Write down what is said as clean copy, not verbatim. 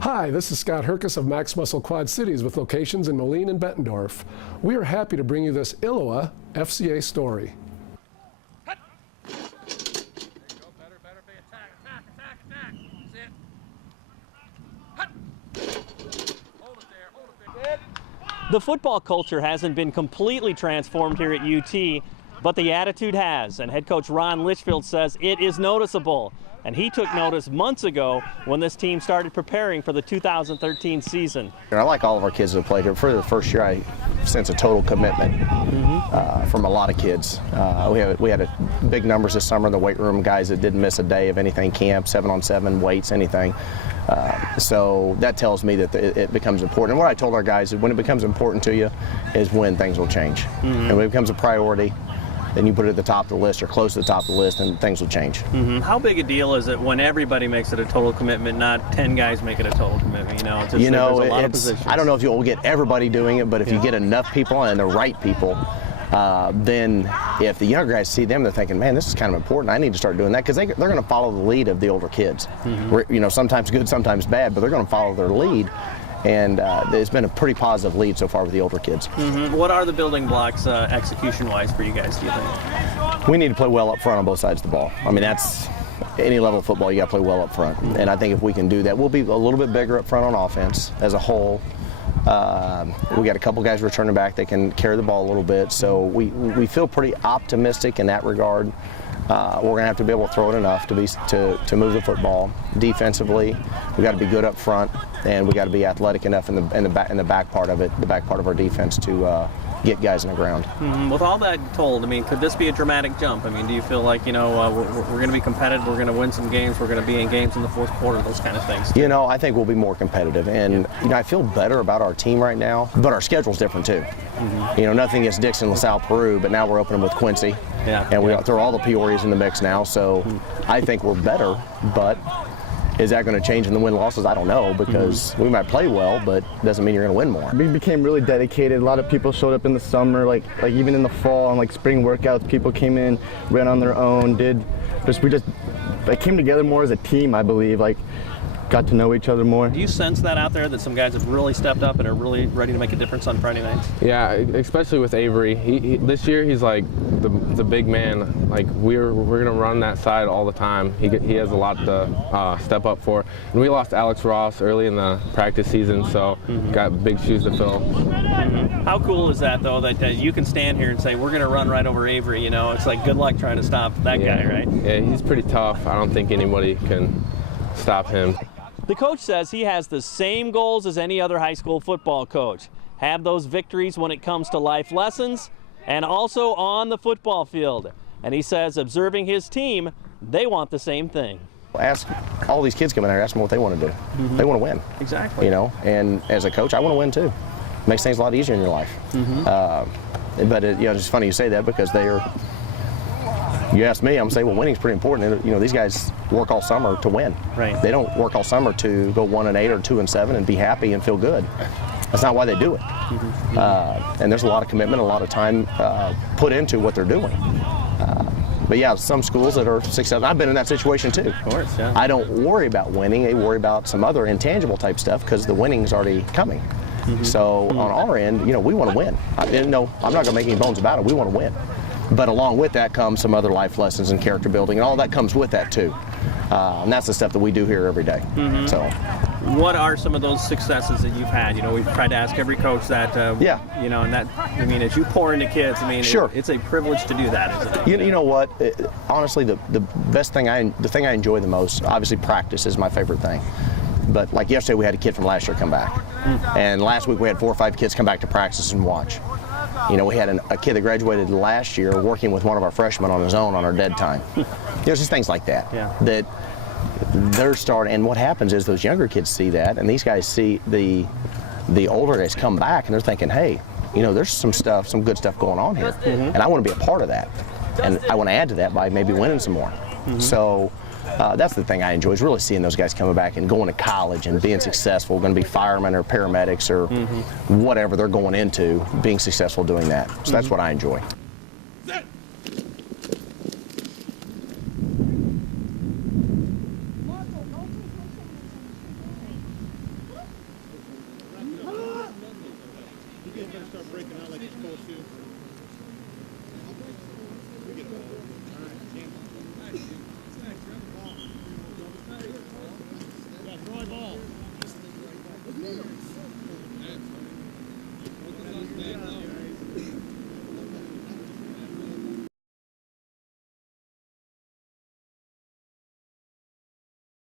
Hi, this is Scott Herkus of Max Muscle Quad Cities with locations in Moline and Bettendorf. We are happy to bring you this ILLOWA FCA story. The football culture hasn't been completely transformed here at UT, but the attitude has, and head coach Ron Litchfield says it is noticeable. And he took notice months ago when this team started preparing for the 2013 season. I like all of our kids that have played here. For the first year, I sense a total commitment from a lot of kids. We had big numbers this summer in the weight room, guys that didn't miss a day of anything, camp, 7-on-7, weights, anything. So that tells me that it becomes important. And what I told our guys is when it becomes important to you is when things will change. And when it becomes a priority, then you put it at the top of the list or close to the top of the list and things will change. How big a deal is it when everybody makes it a total commitment, not 10 guys make it a total commitment? There's a lot of positions. I don't know if you'll get everybody doing it, but if you get enough people and the right people, then if the younger guys see them, they're thinking, man, this is kind of important. I need to start doing that, because they're going to follow the lead of the older kids. Sometimes good, sometimes bad, but they're going to follow their lead. And it's been a pretty positive lead so far with the older kids. What are the building blocks execution-wise for you guys, do you think? We need to play well up front on both sides of the ball. I mean, that's any level of football, you got to play well up front. And I think if we can do that, we'll be a little bit bigger up front on offense as a whole. We got a couple guys returning back that can carry the ball a little bit, so we feel pretty optimistic in that regard. We're going to have to be able to throw it enough to move the football. Defensively, we got to be good up front, and we got to be athletic enough in the back part of it, the back part of our defense, to get guys in the ground. With all that told, could this be a dramatic jump? Do you feel like we're going to be competitive, we're going to win some games, we're going to be in games in the fourth quarter, those kind of things? I think we'll be more competitive, and I feel better about our team right now, but our schedule's different too. Nothing against Dixon, LaSalle, Peru, but now we're opening with Quincy, and we throw all the Peorias in the mix now, so I think we're better, but is that going to change in the win-losses? I don't know, because we might play well, but it doesn't mean you're going to win more. We became really dedicated. A lot of people showed up in the summer, like even in the fall, and spring workouts. People came in, ran on their own, we just came together more as a team, I believe. Got to know each other more. Do you sense that out there, that some guys have really stepped up and are really ready to make a difference on Friday nights? Yeah, especially with Avery. This year he's like the big man. We're gonna run that side all the time. He has a lot to step up for. And we lost Alex Ross early in the practice season, so got big shoes to fill. How cool is that, though, that you can stand here and say, we're gonna run right over Avery? It's like, good luck trying to stop that guy, right? Yeah, he's pretty tough. I don't think anybody can stop him. The coach says he has the same goals as any other high school football coach. Have those victories when it comes to life lessons and also on the football field. And he says, observing his team, they want the same thing. Ask all these kids coming out here, ask them what they want to do. They want to win. Exactly. And as a coach, I want to win too. Makes things a lot easier in your life. But it's funny you say that, because you ask me, I'm going to say, well, winning's pretty important. These guys work all summer to win. Right. They don't work all summer to go 1-8 or 2-7 and be happy and feel good. That's not why they do it. And there's a lot of commitment, a lot of time put into what they're doing. But yeah, some schools that are successful, I've been in that situation too. Of course, yeah. I don't worry about winning. They worry about some other intangible type stuff, because the winning's already coming. So on our end, we want to win. I'm not going to make any bones about it. We want to win. But along with that comes some other life lessons and character building, and all that comes with that too. And that's the stuff that we do here every day. So, what are some of those successes that you've had? We've tried to ask every coach that. And that, as you pour into kids, sure. It's a privilege to do that, isn't it? You know what? Honestly, the thing I enjoy the most, obviously, practice is my favorite thing. But like yesterday, we had a kid from last year come back, and last week we had 4 or 5 kids come back to practice and watch. We had a kid that graduated last year working with one of our freshmen on his own on our dead time. There's just things like that that they're starting. And what happens is those younger kids see that, and these guys see the older guys come back, and they're thinking, hey, there's some good stuff going on here, and I want to be a part of that, and I want to add to that by maybe winning some more. So. That's the thing I enjoy, is really seeing those guys coming back and going to college and being successful, going to be firemen or paramedics or whatever they're going into, being successful doing that. So that's what I enjoy. going to start breaking out like you're supposed to. We get it all. All right.